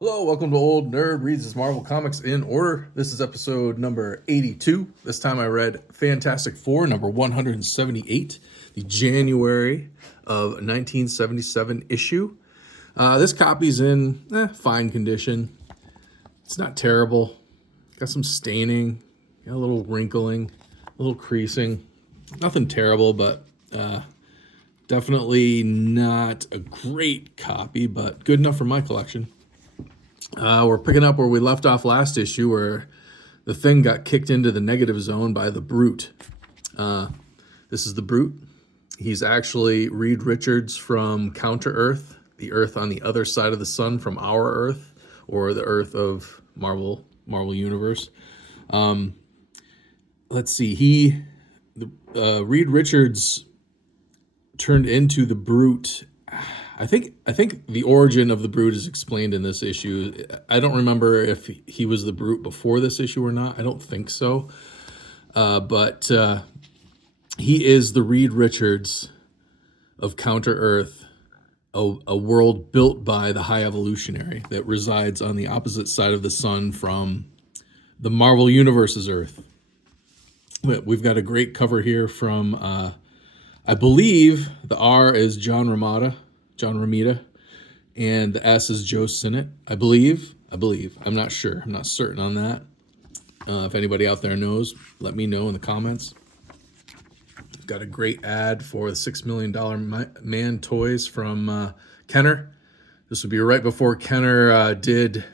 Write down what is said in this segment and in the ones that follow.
Hello, welcome to Old Nerd Reads His Marvel Comics in Order. This is episode number 82. This time I read Fantastic Four, number 178, the January of 1977 issue. This copy's in fine condition. It's not terrible. Got some staining, got a little wrinkling, a little creasing. Nothing terrible, but definitely not a great copy, but good enough for my collection. We're picking up where we left off last issue, where the Thing got kicked into the negative zone by the Brute. This is the Brute. He's actually Reed Richards from Counter Earth, the Earth on the other side of the sun from our Earth, or the Earth of Marvel Universe. Let's see. Reed Richards turned into the Brute. I think the origin of the Brute is explained in this issue. I don't remember if he was the Brute before this issue or not. I don't think so. But he is the Reed Richards of Counter Earth, a world built by the High Evolutionary that resides on the opposite side of the sun from the Marvel Universe's Earth. We've got a great cover here from, I believe the R is John Romita, and the S is Joe Sinnott. I believe. I'm not sure. I'm not certain on that. If anybody out there knows, let me know in the comments. Got a great ad for the $6 Million Man toys from Kenner. This would be right before Kenner did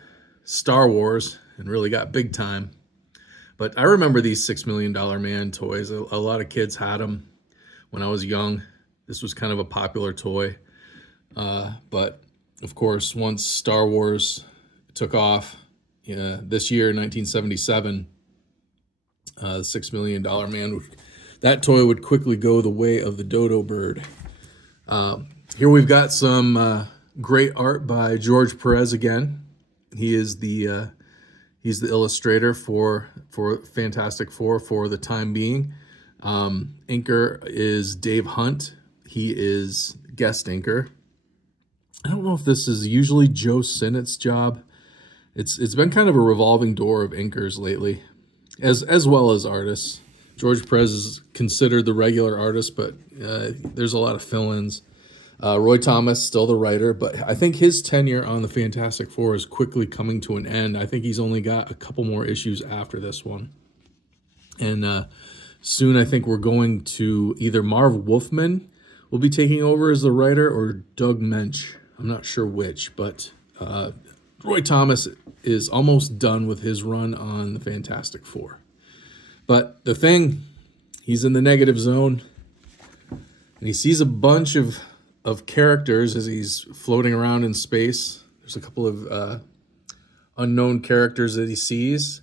Star Wars and really got big time. But I remember these $6 Million Man toys. A lot of kids had them when I was young. This was kind of a popular toy. But of course, once Star Wars took off this year, 1977, the $6 Million Man, that toy would quickly go the way of the dodo bird. Here we've got some great art by George Perez again. He is he's the illustrator for Fantastic Four for the time being. Inker is Dave Hunt. He is guest inker. I don't know if this is usually Joe Sinnott's job. It's been kind of a revolving door of inkers lately, as well as artists. George Perez is considered the regular artist, but there's a lot of fill-ins. Roy Thomas, still the writer, but I think his tenure on the Fantastic Four is quickly coming to an end. I think he's only got a couple more issues after this one. And soon I think we're going to either Marv Wolfman will be taking over as the writer, or Doug Mensch. I'm not sure which, but Roy Thomas is almost done with his run on the Fantastic Four. But the Thing, he's in the negative zone, and he sees a bunch of characters as he's floating around in space. There's a couple of unknown characters that he sees.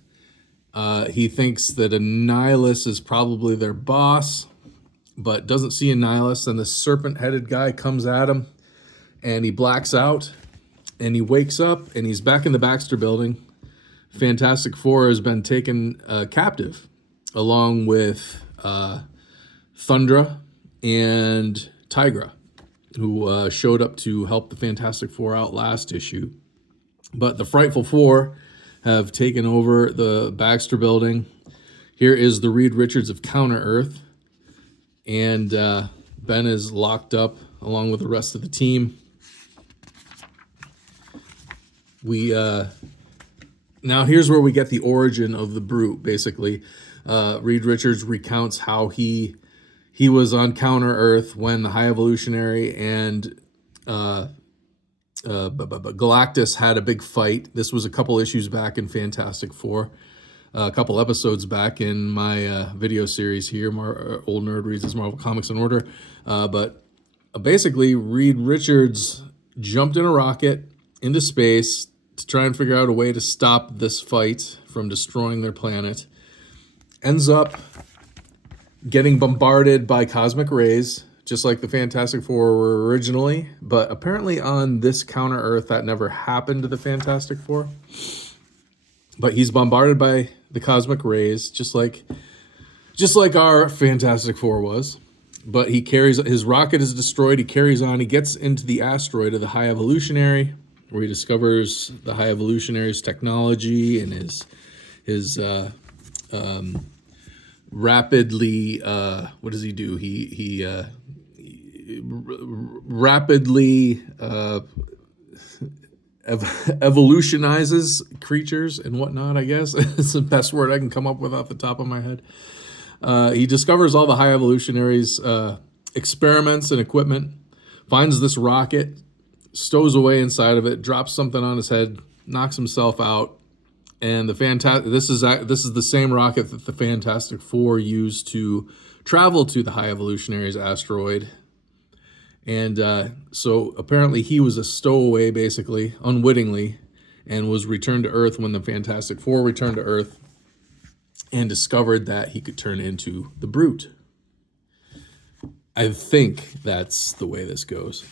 He thinks that Annihilus is probably their boss, but doesn't see Annihilus, and the serpent-headed guy comes at him, and he blacks out, and he wakes up, and he's back in the Baxter Building. Fantastic Four has been taken captive, along with Thundra and Tigra, who showed up to help the Fantastic Four out last issue. But the Frightful Four have taken over the Baxter Building. Here is the Reed Richards of Counter Earth, and Ben is locked up along with the rest of the team. Now here's where we get the origin of the Brute. Basically, Reed Richards recounts how he was on Counter Earth when the High Evolutionary and Galactus had a big fight. This was a couple issues back in Fantastic Four, a couple episodes back in my video series here, Old Nerd Reads His Marvel Comics in Order. But basically, Reed Richards jumped in a rocket into space to try and figure out a way to stop this fight from destroying their planet. Ends up getting bombarded by cosmic rays, just like the Fantastic Four were originally. But apparently on this Counter Earth, that never happened to the Fantastic Four. But he's bombarded by the cosmic rays, just like our Fantastic Four was. But his rocket is destroyed. He carries on. He gets into the asteroid of the High Evolutionary, where he discovers the High Evolutionary's technology and his rapidly what does he do? He rapidly evolutionizes creatures and whatnot, I guess. It's the best word I can come up with off the top of my head. He discovers all the High Evolutionaries' experiments and equipment, finds this rocket, stows away inside of it, drops something on his head, knocks himself out, and this is the same rocket that the Fantastic Four used to travel to the High Evolutionaries asteroid. And so apparently he was a stowaway, basically, unwittingly, and was returned to Earth when the Fantastic Four returned to Earth and discovered that he could turn into the Brute. I think that's the way this goes.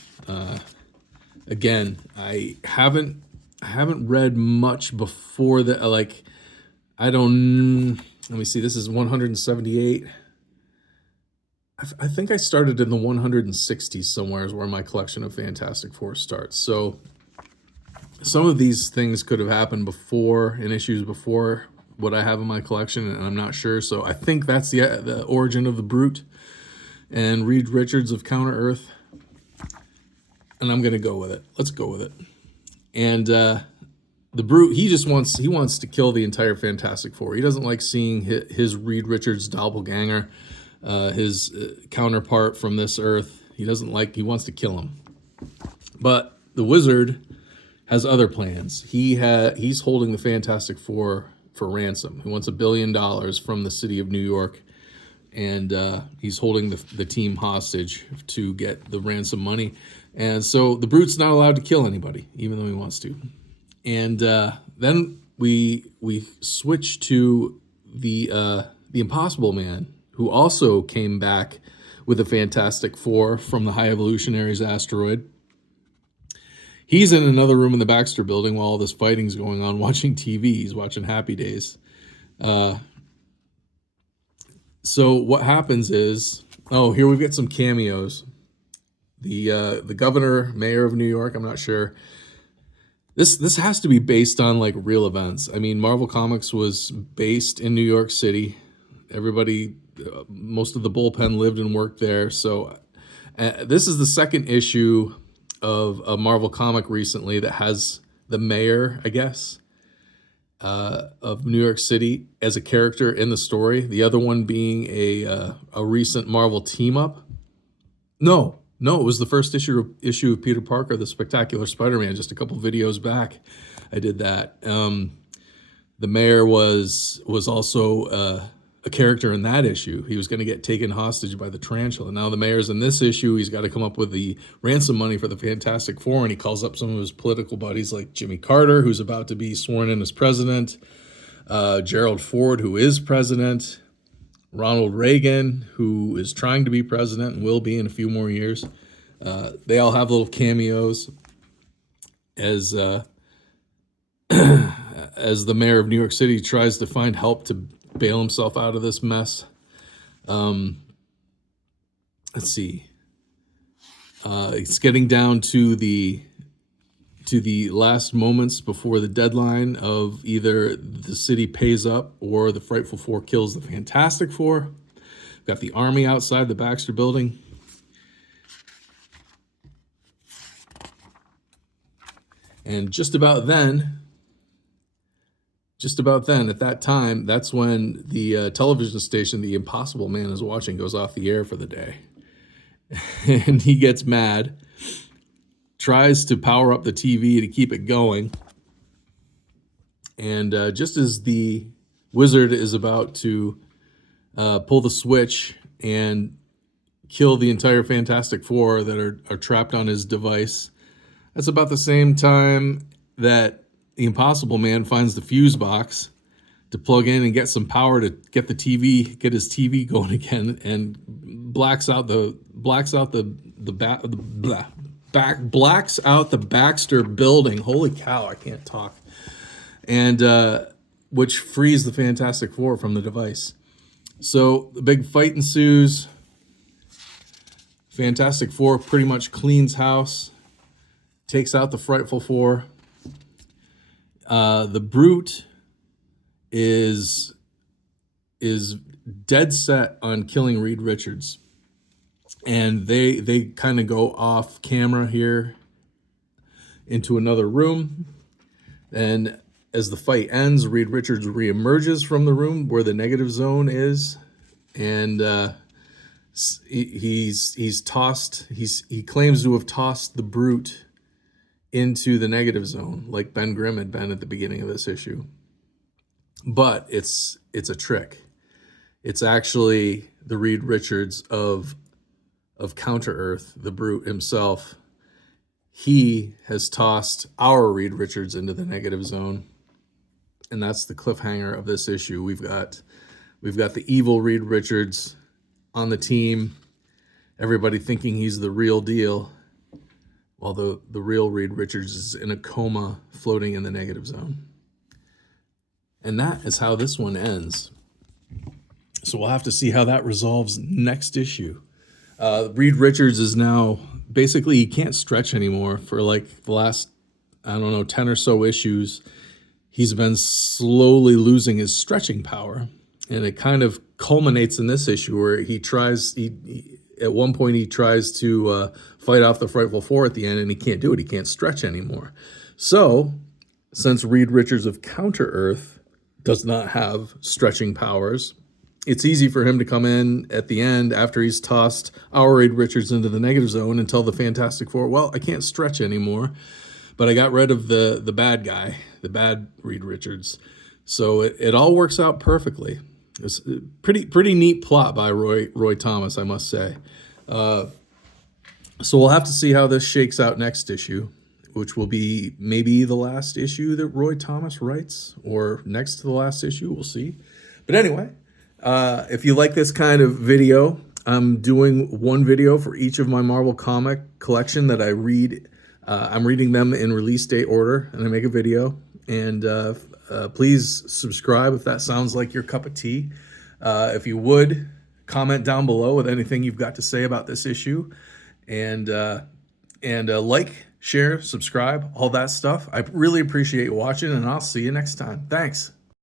Again, I haven't read much before that. Like, let me see, this is 178. I think I started in the 160s somewhere is where my collection of Fantastic Four starts. So some of these things could have happened before, in issues before what I have in my collection, and I'm not sure. So I think that's the origin of the Brute and Reed Richards of Counter-Earth. And I'm going to go with it. Let's go with it. And the Brute, he wants to kill the entire Fantastic Four. He doesn't like seeing his Reed Richards doppelganger, his counterpart from this Earth. He wants to kill him. But the Wizard has other plans. He's holding the Fantastic Four for ransom. He wants $1 billion from the city of New York, and he's holding the team hostage to get the ransom money. And so the Brute's not allowed to kill anybody, even though he wants to. And then we switch to the Impossible Man, who also came back with the Fantastic Four from the High Evolutionaries asteroid. He's in another room in the Baxter Building while all this fighting's going on, watching TV. He's watching Happy Days. So what happens is, here we get some cameos. The governor, mayor of New York, I'm not sure. This has to be based on like real events. I mean, Marvel Comics was based in New York City. Everybody, most of the bullpen lived and worked there. So this is the second issue of a Marvel comic recently that has the mayor, I guess, of New York City as a character in the story. The other one being a recent Marvel team up. No, it was the first issue of Peter Parker, the Spectacular Spider-Man, just a couple videos back. I did that. The mayor was also a character in that issue. He was going to get taken hostage by the Tarantula. Now the mayor's in this issue. He's got to come up with the ransom money for the Fantastic Four, and he calls up some of his political buddies like Jimmy Carter, who's about to be sworn in as president, Gerald Ford, who is president, Ronald Reagan, who is trying to be president and will be in a few more years. They all have little cameos as the mayor of New York City tries to find help to bail himself out of this mess. Let's see. It's getting down to the last moments before the deadline of either the city pays up or the Frightful Four kills the Fantastic Four. We've got the army outside the Baxter Building. And just about then, at that time, that's when the television station the Impossible Man is watching goes off the air for the day. And he gets mad, tries to power up the TV to keep it going. And just as the Wizard is about to pull the switch and kill the entire Fantastic Four that are trapped on his device, that's about the same time that the Impossible Man finds the fuse box to plug in and get some power to get his TV going again, and blacks out the Baxter Building. Holy cow, I can't talk. And which frees the Fantastic Four from the device. So the big fight ensues. Fantastic Four pretty much cleans house, takes out the Frightful Four, The Brute is dead set on killing Reed Richards, and they kind of go off camera here into another room. And as the fight ends, Reed Richards reemerges from the room where the negative zone is, and he claims to have tossed the Brute into the negative zone like Ben Grimm had been at the beginning of this issue. But it's a trick. It's actually the Reed Richards of Counter Earth, the Brute himself. He has tossed our Reed Richards into the negative zone, and that's the cliffhanger of this issue. We've got the evil Reed Richards on the team, everybody thinking he's the real deal, while the real Reed Richards is in a coma floating in the negative zone. And that is how this one ends. So we'll have to see how that resolves next issue. Reed Richards is now, basically he can't stretch anymore. For like the last, 10 or so issues, he's been slowly losing his stretching power. And it kind of culminates in this issue where at one point he tries to fight off the Frightful Four at the end, and he can't do it. He can't stretch anymore. So, since Reed Richards of Counter Earth does not have stretching powers, it's easy for him to come in at the end after he's tossed our Reed Richards into the negative zone and tell the Fantastic Four, well, I can't stretch anymore, but I got rid of the bad guy, the bad Reed Richards. So it all works out perfectly. It's a pretty neat plot by Roy Thomas, I must say. So we'll have to see how this shakes out next issue, which will be maybe the last issue that Roy Thomas writes, or next to the last issue. We'll see. But anyway, if you like this kind of video, I'm doing one video for each of my Marvel comic collection that I read. I'm reading them in release date order, and I make a video. And please subscribe if that sounds like your cup of tea. If you would, comment down below with anything you've got to say about this issue. And like, share, subscribe, all that stuff. I really appreciate you watching, and I'll see you next time. Thanks.